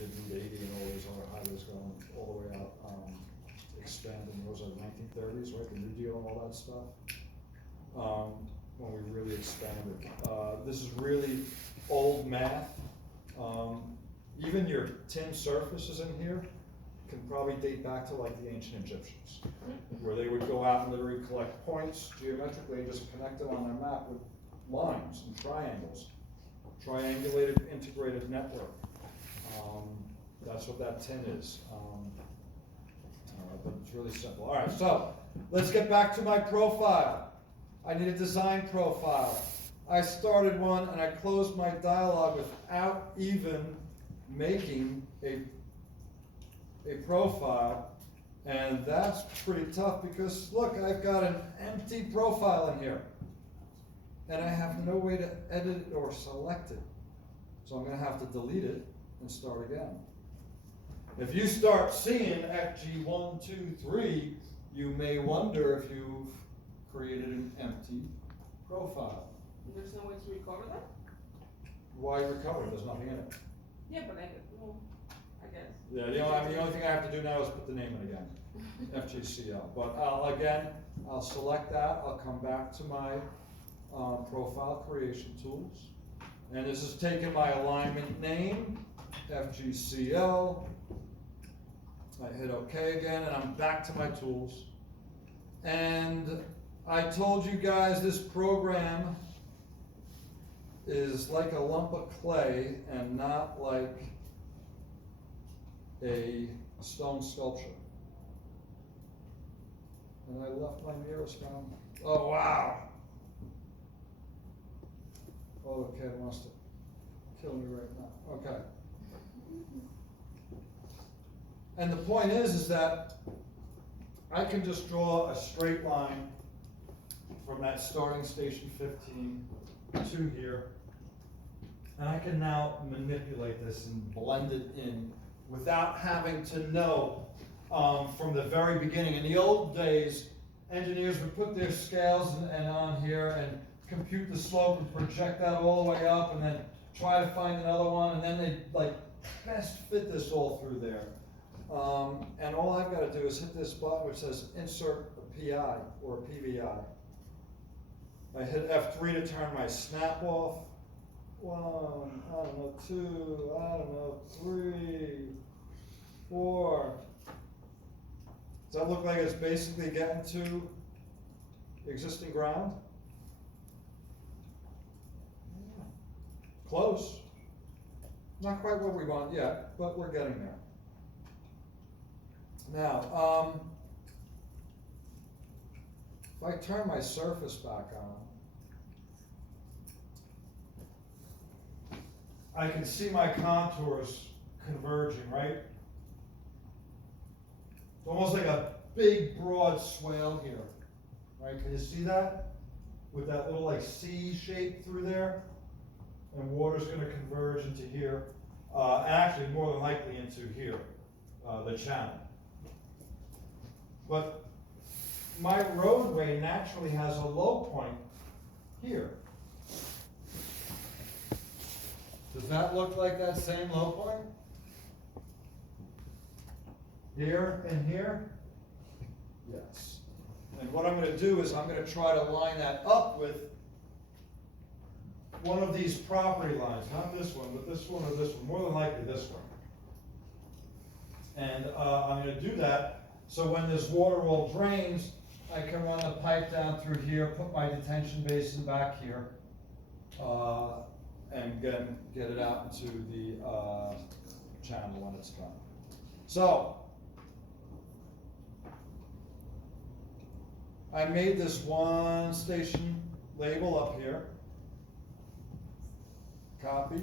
did Route 80 and all those other highways going all the way out, expanding, those are the 1930s, right, the New Deal and all that stuff. When we really expanded. This is really old math. Even your tin surfaces in here can probably date back to like the ancient Egyptians, where they would go out and literally collect points geometrically and just connect them on their map with lines and triangles. Triangulated integrated network. That's what that tin is. But it's really simple. All right, so let's get back to my profile. I need a design profile. I started one and I closed my dialogue without even making a profile. And that's pretty tough because look, I've got an empty profile in here. And I have no way to edit it or select it. So I'm gonna have to delete it and start again. If you start seeing FG123, you may wonder if you've created an empty profile. There's no way to recover that? Why recover it? There's nothing in it. Yeah, but I guess. Yeah, the only thing I have to do now is put the name in again, FGCL. But I'll select that. I'll come back to my profile creation tools. And this is taking my alignment name, FGCL. I hit OK again, and I'm back to my tools. And I told you guys this program is like a lump of clay and not like a stone sculpture. And I left my mirrors down. Oh, wow. Oh, the kid wants to kill me right now. Okay. And the point is that I can just draw a straight line from that starting station 15 to here. And I can now manipulate this and blend it in without having to know from the very beginning. In the old days, engineers would put their scales and on here and compute the slope and project that all the way up and then try to find another one, and then they'd like best fit this all through there. And all I've got to do is hit this button which says insert a PI or a PVI. I hit F3 to turn my snap off. 1, I don't know, 2, I don't know, 3, 4. Does that look like it's basically getting to existing ground? Close. Not quite what we want yet, but we're getting there. Now, if I turn my surface back on, I can see my contours converging, right? It's almost like a big, broad swale here, right? Can you see that? With that little like C shape through there? And water's gonna converge into here, actually more than likely into here, the channel. But my roadway naturally has a low point here. Does that look like that same low point? Here and here? Yes. And what I'm going to do is I'm going to try to line that up with one of these property lines. Not this one, but this one or this one. More than likely this one. And I'm going to do that so when this water all drains, I can run the pipe down through here, put my detention basin back here, and get it out into the channel when it's done. So, I made this one station label up here. Copy.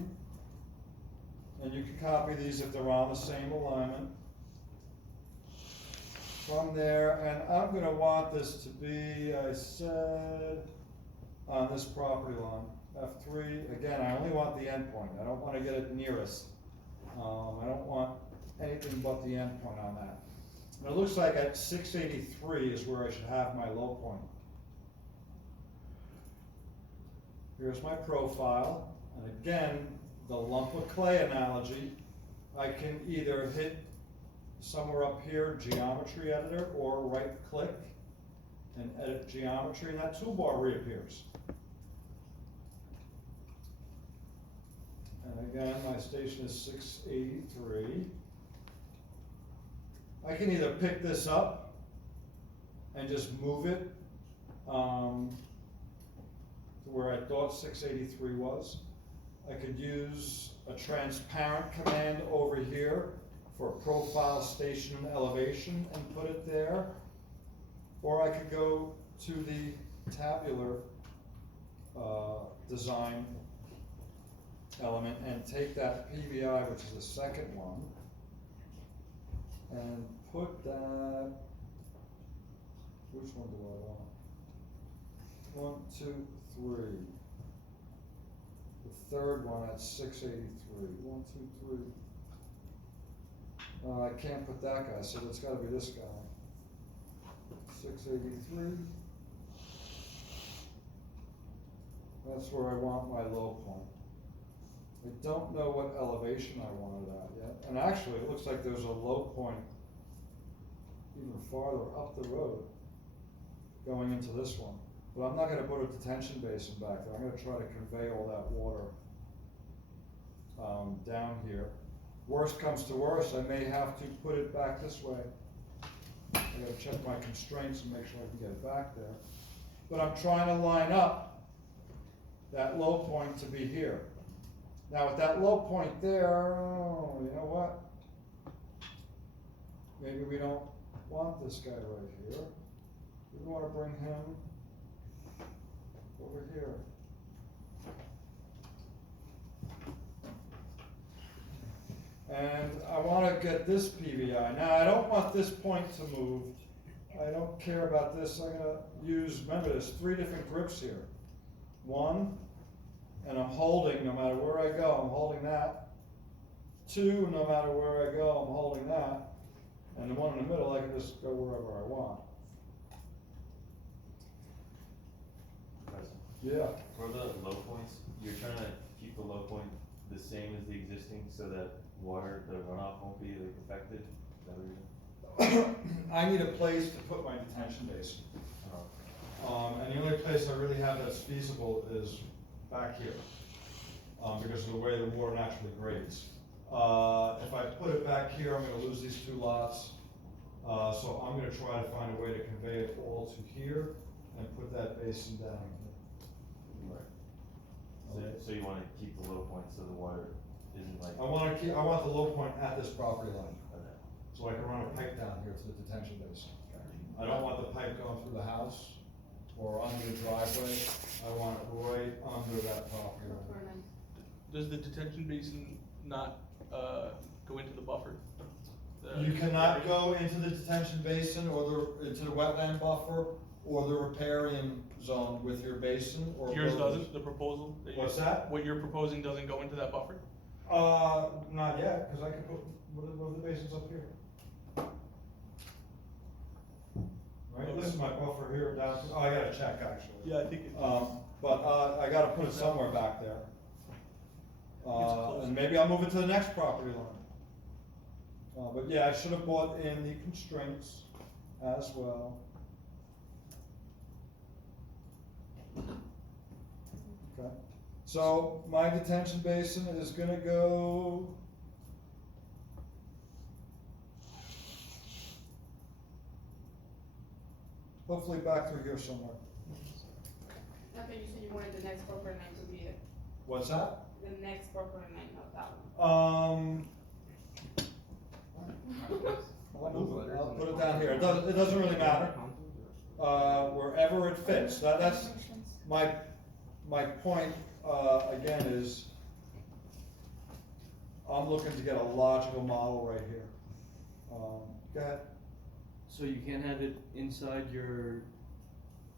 And you can copy these if they're on the same alignment. From there, and I'm going to want this to be, I said, on this property line. F3, again, I only want the endpoint. I don't want to get it nearest. I don't want anything but the endpoint on that. And it looks like at 683 is where I should have my low point. Here's my profile. And again, the lump of clay analogy. I can either hit somewhere up here, geometry editor, or right click and edit geometry, and that toolbar reappears. And again, my station is 683. I can either pick this up and just move it to where I thought 683 was. I could use a transparent command over here for profile, station, and elevation and put it there. Or I could go to the tabular design element and take that PVI, which is the second one, and put that, which one do I want? 1, 2, 3. The third one at 683. 1, 2, 3. I can't put that guy, so it's gotta be this guy. 683. That's where I want my low point. I don't know what elevation I want it at yet. And actually, it looks like there's a low point even farther up the road going into this one. But I'm not gonna put a detention basin back there. I'm gonna try to convey all that water down here. Worst comes to worst, I may have to put it back this way. I gotta check my constraints and make sure I can get it back there. But I'm trying to line up that low point to be here. Now with that low point there, oh, you know what? Maybe we don't want this guy right here. We wanna bring him over here. And I wanna get this PVI. Now, I don't want this point to move. I don't care about this. I'm gonna use, remember, there's 3 different grips here. 1, and I'm holding, no matter where I go, I'm holding that. 2, no matter where I go, I'm holding that. And the one in the middle, I can just go wherever I want. Yeah. For the low points, you're trying to keep the low point the same as the existing so that water, the runoff won't be like affected? Is that the reason? I need a place to put my detention basin. And the only place I really have that's feasible is back here, because of the way the water naturally grades. If I put it back here, I'm gonna lose these 2 lots. So I'm gonna try to find a way to convey it all to here and put that basin down here. Right. So you wanna keep the low point so the water isn't like. I want the low point at this property line, Okay. so I can run a pipe down here to the detention basin. I don't want the pipe going through the house or under the driveway. I want it right under that property line. Does the detention basin not, go into the buffer? You cannot go into the detention basin or into the wetland buffer or the riparian zone with your basin or. Yours both. doesn't, the proposal? What's that? What you're proposing doesn't go into that buffer? Not yet, cause I can put, what are the basins up here? Right, this is my buffer here down, oh, I gotta check actually. Yeah, I think it. But I gotta put it somewhere back there. close. And maybe I'll move it to the next property line. But yeah, I should have brought in the constraints as well. Okay, so my detention basin is gonna go. Hopefully back through here somewhere. Okay, you said you wanted the next proper line to be it, What's that? the next proper line, not that one. I'll put it down here, it doesn't really matter, wherever it fits, that's, my point, again, is, I'm looking to get a logical model right here. Go ahead. So you can't have it inside your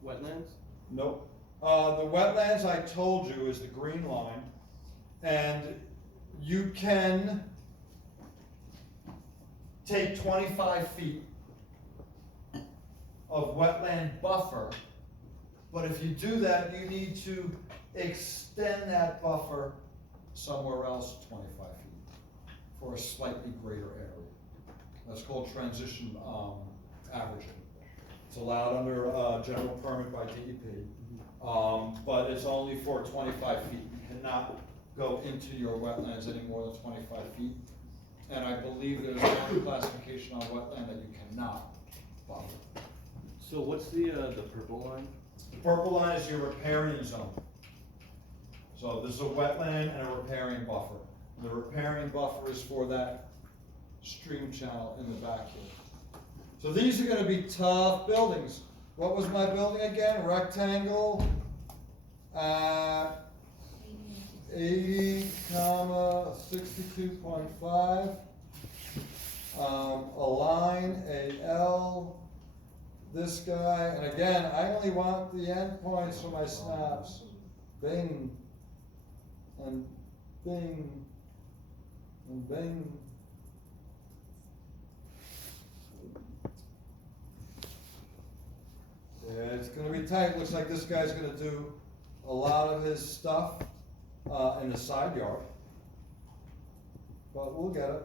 wetlands? Nope. The wetlands I told you is the green line, and you can take 25 feet of wetland buffer, but if you do that, you need to extend that buffer somewhere else 25 feet. for a slightly greater area. That's called transition, averaging. It's allowed under, general permit by DEP, but it's only for 25 feet. You cannot go into your wetlands any more than 25 feet. And I believe there's one classification on wetland that you cannot buffer. So what's the purple line? The purple line is your riparian zone. So this is a wetland and a riparian buffer. The riparian buffer is for that stream channel in the back here. So these are gonna be tough buildings. What was my building again? Rectangle at 80, 62.5. A line, a L, this guy, and again, I only want the endpoints for my snaps. Bing, and bing, and bing. Yeah, it's gonna be tight. Looks like this guy's gonna do a lot of his stuff in the side yard. But we'll get it.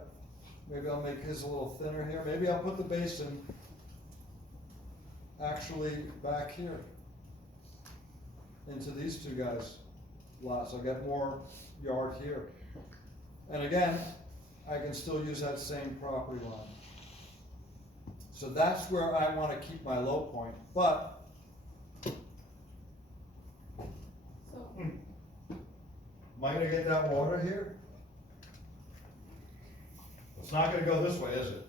Maybe I'll make his a little thinner here. Maybe I'll put the basin actually back here into these two guys' lots. I'll get more yard here. And again, I can still use that same property line. So that's where I wanna keep my low point, but So, am I gonna get that water here? It's not gonna go this way, is it?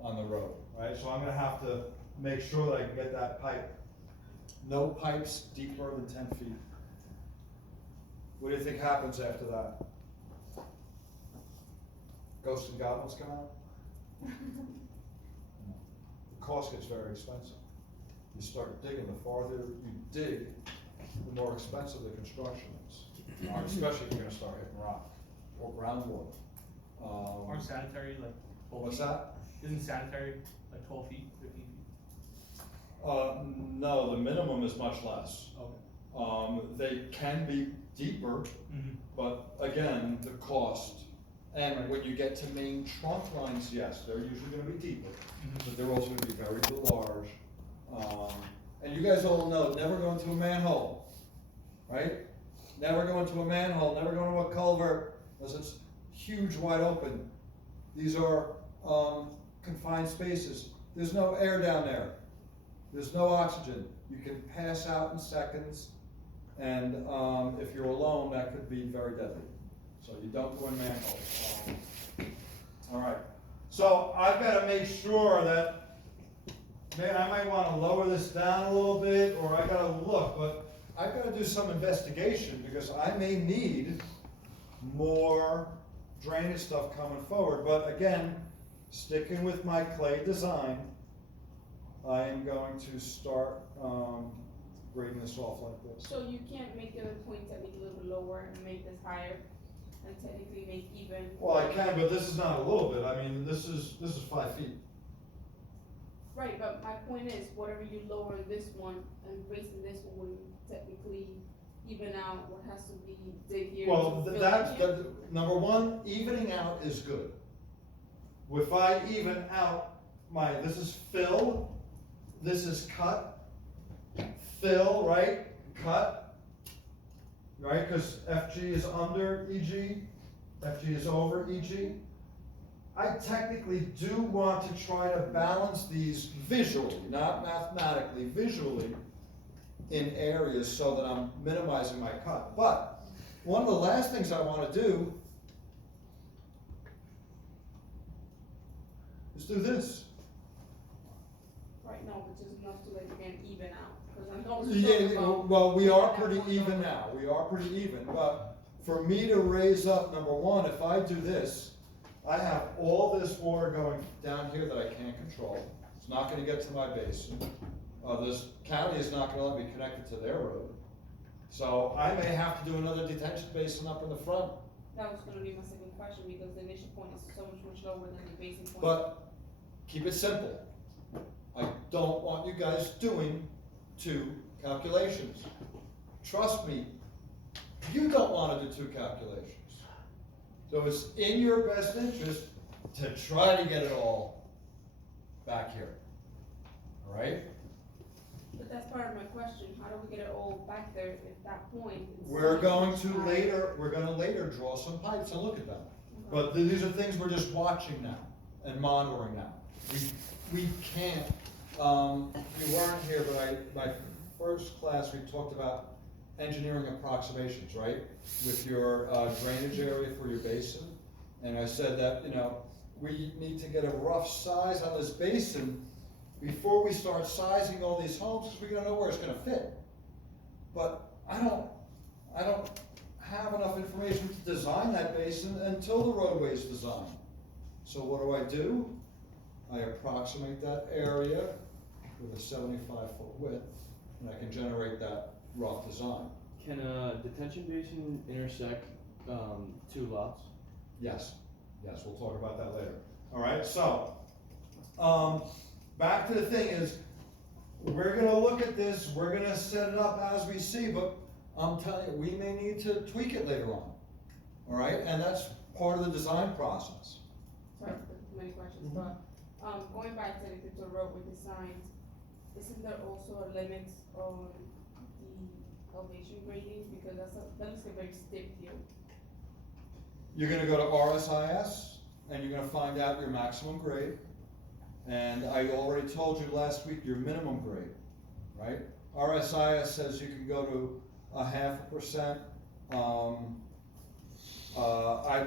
On the road, right? So I'm gonna have to make sure that I can get that pipe. No pipes deeper than 10 feet. What do you think happens after that? Ghosts and goblins come out? The cost gets very expensive. You start digging, the farther you dig, the more expensive the construction is. Especially if you're gonna start hitting rock or groundwater. Aren't sanitary like 12 What's feet? that? Isn't sanitary like 12 feet, 15 feet? No, the minimum is much less. Okay. They can be deeper, Mm-hmm. but again, the cost. And when you get to main trunk lines, yes, they're usually gonna be deeper, but they're also gonna be very large. And you guys all know, never go into a manhole, right? Never go into a manhole, never go into a culvert, unless it's huge wide open. These are, confined spaces. There's no air down there. There's no oxygen. You can pass out in seconds, and, if you're alone, that could be very deadly. So you don't go in manholes. All right, so I've gotta make sure that, man, I might wanna lower this down a little bit, or I gotta look, but I've gotta do some investigation, because I may need more drainage stuff coming forward, but again, sticking with my clay design, I am going to start, grading this off like this. so you can't make the other point technically a little bit lower and make this higher, and technically make even. Well, I can, but this is not a little bit, I mean, this is 5 feet. Right, but my point is, whatever you lower this one and raising this one would technically even out what has to be dig here. Well, to fill that's, in here. number one, evening out is good. If I even out this is fill, this is cut, fill, right, cut, right, cause FG is under EG, FG is over EG. I technically do want to try to balance these visually, not mathematically, visually, in areas so that I'm minimizing my cut. But one of the last things I want to do is do this. Right, no, which is enough to like again even out, cause I know what Yeah, you're talking about. well, we are That pretty one even over. now, we are pretty even, but for me to raise up, number one, if I do this, I have all this water going down here that I can't control. It's not gonna get to my basin. This county is not gonna let me connect it to their road. So I may have to do another detention basin up in the front. That was gonna be my second question, because the initial point is so much lower than the basic point. But keep it simple. I don't want you guys doing 2 calculations. Trust me, you don't wanna do 2 calculations. So it's in your best interest to try to get it all back here, all right? But that's part of my question, how do we get it all back there at that point? It's We're not going to high. later, we're gonna later draw some pipes and look at them. Okay. But these are things we're just watching now and monitoring now. We can't, you weren't here, but my first class, we talked about engineering approximations, right? With your drainage area for your basin. And I said that, we need to get a rough size on this basin before we start sizing all these homes, because we don't know where it's gonna fit. But I don't have enough information to design that basin until the roadway's designed. So what do? I approximate that area with a 75-foot width, and I can generate that rough design. Can a detention basin intersect, two lots? Yes, we'll talk about that later. All right, so, back to the thing is, we're gonna look at this, we're gonna set it up as we see, but I'm telling you, we may need to tweak it later on. All right, and that's part of the design process. Sorry for too many questions, Mhm. but, going back to the roadway designs, isn't there also a limit on the elevation grading, because that looks like a very steep hill. You're gonna go to RSIS, and you're gonna find out your maximum grade. And I already told you last week your minimum grade, right? RSIS says you can go to 0.5%.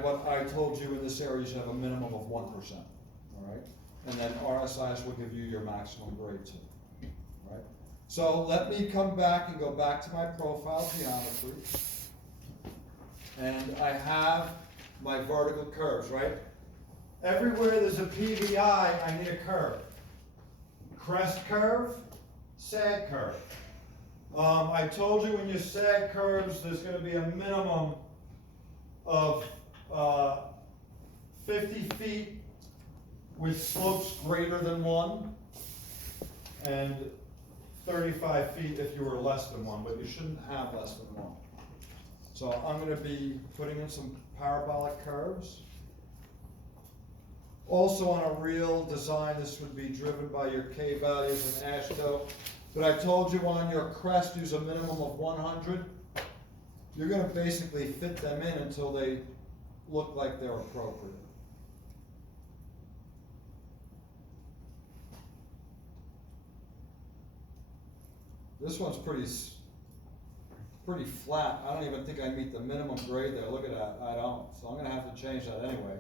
What I told you in this area, you should have a minimum of 1%, all right? And then RSIS will give you your maximum grade too, all right? So let me come back and go back to my profile geometry. And I have my vertical curves, right? Everywhere there's a PVI, I need a curve. Crest curve, sag curve. I told you when you sag curves, there's gonna be a minimum of 50 feet with slopes greater than 1, and 35 feet if you were less than 1, but you shouldn't have less than 1. So I'm gonna be putting in some parabolic curves. Also on a real design, this would be driven by your K values and AASHTO. But I told you on your crest, use a minimum of 100. You're gonna basically fit them in until they look like they're appropriate. This one's pretty flat. I don't even think I meet the minimum grade there. Look at that, I don't. So I'm gonna have to change that anyway.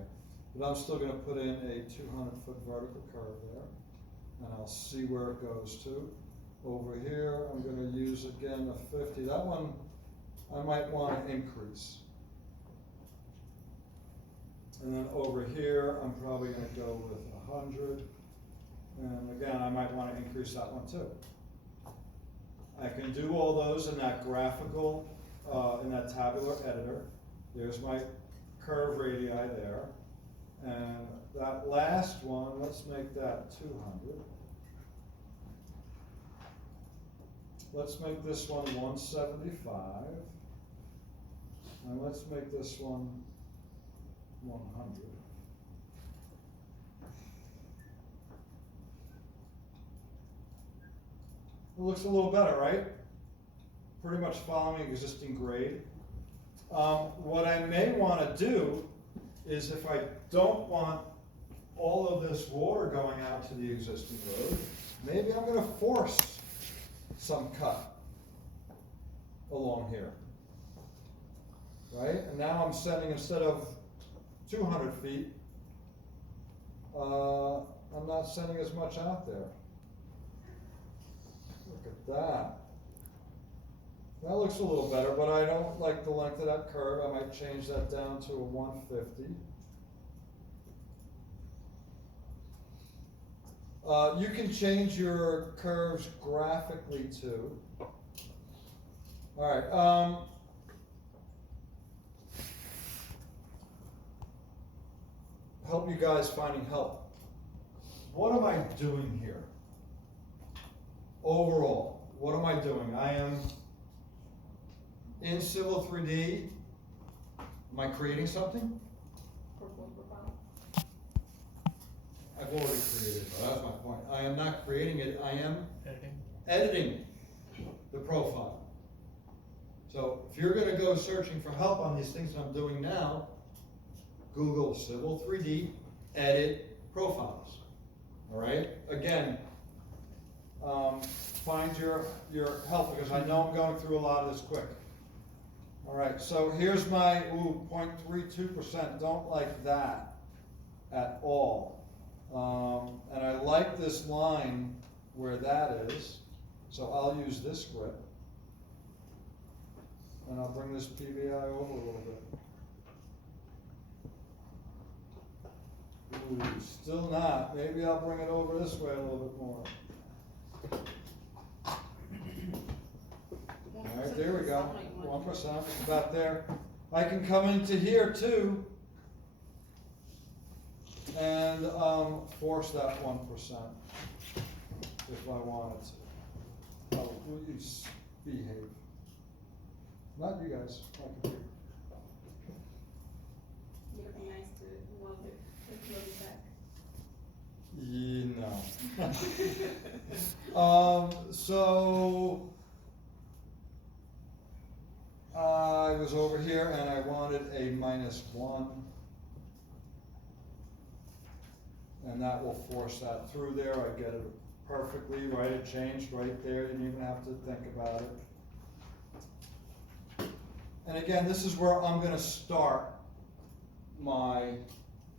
But I'm still gonna put in a 200-foot vertical curve there. And I'll see where it goes to. Over here, I'm gonna use again a 50. That one, I might wanna increase. And then over here, I'm probably gonna go with 100. And again, I might wanna increase that one too. I can do all those in that graphical, in that tabular editor. There's my curve radii there. And that last one, let's make that 200. Let's make this one 175. And let's make this one 100. It looks a little better, right? Pretty much following existing grade. What I may want to do is, if I don't want all of this water going out to the existing road, maybe I'm going to force some cut along here. Right? And now I'm sending, instead of 200 feet, I'm not sending as much out there. Look at that. That looks a little better, but I don't like the length of that curve. I might change that down to a 150. You can change your curves graphically too. All right. Help you guys finding help. What am I doing here? Overall, what am I doing? I am in Civil 3D. Am I creating something? I've already created it, that's my point. I am not creating it, I am Editing. editing the profile. So if you're gonna go searching for help on these things that I'm doing now, Google Civil 3D, edit profiles, all right? Again, find your help, because I know I'm going through a lot of this quick. All right, so here's my, 0.32%, don't like that at all. And I like this line where that is, so I'll use this grip. And I'll bring this PVI over a little bit. Ooh, still not, maybe I'll bring it over this way a little bit more. All right, there we go, 1%, about there. I can come into here too, and, force that 1%, if I wanted to. Oh, please behave. Not you guys, my computer. It would be nice to love it, if you love it back. No. So I was over here and I wanted a -1. And that will force that through there. I get it perfectly, right? It changed right there. Didn't even have to think about it. And again, this is where I'm gonna start my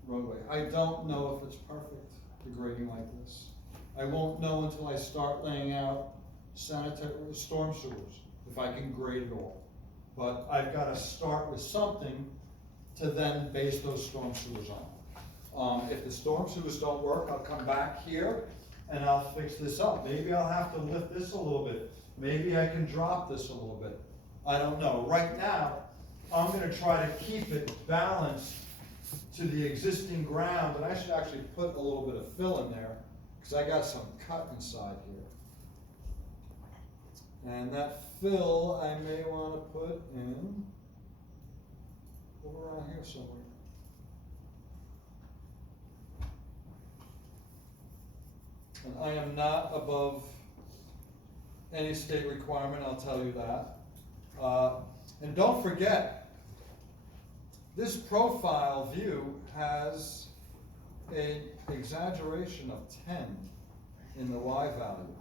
roadway. I don't know if it's perfect, the grading like this. I won't know until I start laying out sanitary, storm sewers, if I can grade it all. But I've gotta start with something to then base those storm sewers on. If the storm sewers don't work, I'll come back here and I'll fix this up. Maybe I'll have to lift this a little bit. Maybe I can drop this a little bit. I don't know. Right now, I'm gonna try to keep it balanced to the existing ground, and I should actually put a little bit of fill in there, because I got some cut inside here. And that fill, I may wanna put in over around here somewhere. And I am not above any state requirement, I'll tell you that. And don't forget, this profile view has an exaggeration of 10 in the Y value.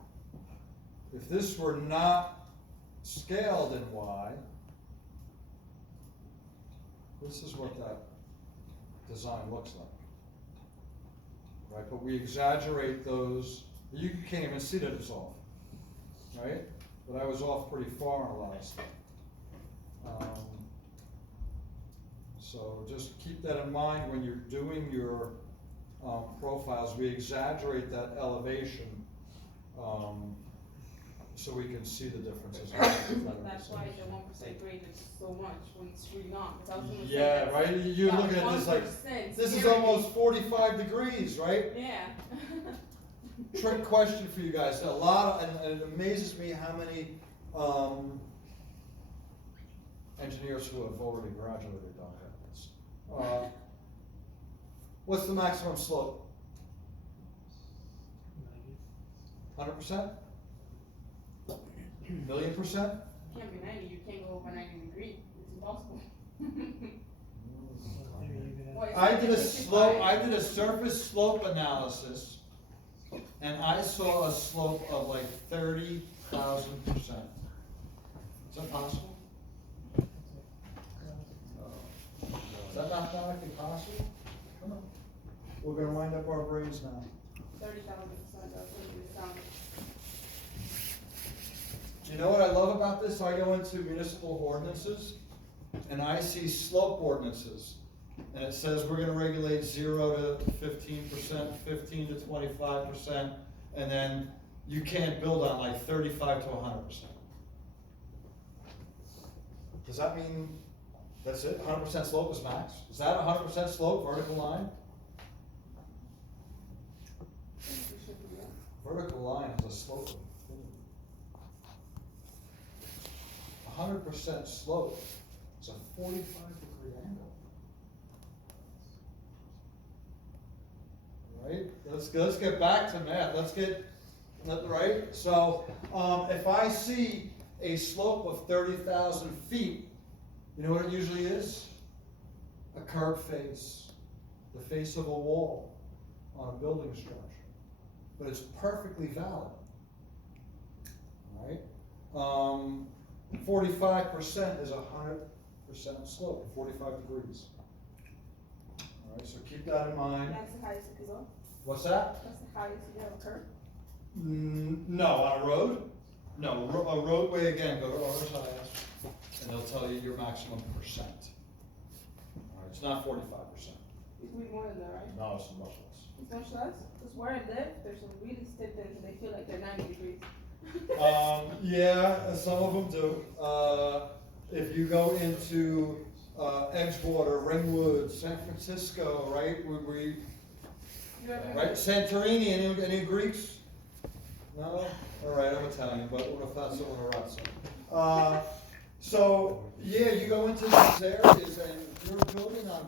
If this were not scaled in Y, this is what that design looks like. Right, but we exaggerate those, you can't even see that it's off, right? But I was off pretty far on a lot of stuff. So just keep that in mind when you're doing your profiles. We exaggerate that elevation so we can see the differences. That's why the 1% grade is so much when it's really not. 'Cause I was gonna say Yeah, that's right, you're about looking at this like, 1% this is scary. almost 45 degrees, right? Yeah. Trick question for you guys. A lot of, and it amazes me how many engineers who have already graduated don't have this. What's the maximum slope? 100%? $1,000,000%? Can't be 90, you can't go over 90 degrees, it's impossible. Well, it's I like did a 55. slope, I did a surface slope analysis, and I saw a slope of like 30,000%. Is that possible? Is that mathematically possible? Come on. We're gonna wind up our brains now. 30,000%, that's what it sounds. You know what I love about this? I go into municipal ordinances, and I see slope ordinances. And it says we're gonna regulate 0 to 15%, 15 to 25%, and then you can't build on like 35 to 100%. Does that mean that's it? 100% slope is max? Is that 100% slope, vertical line? We should do that. Vertical line has a slope of 100% slope is a 45-degree angle. Right? right? Let's get back to math, right? So, if I see a slope of 30,000 feet, you know what it usually is? A curved face, the face of a wall on a building structure. But it's perfectly valid, right? 45% is 100% slope, 45 degrees. All right, so keep that in mind. That's the highest it can go. What's that? That's the highest you have a curve. No, on a road? No, a roadway, again, go to owner's highest, and they'll tell you your maximum percent. All right, it's not 45%. It's way more than that, right? No, it's much less. It's much less, because where I live, there's some really stiff things and they feel like they're 90 degrees. Yeah, some of them do. If you go into, Edgewater, Ringwood, San Francisco, right, You ever- right, Santorini, any Greeks? No? All right, I'm Italian, but una faccia, una razza. So, yeah, you go into these areas and you're building on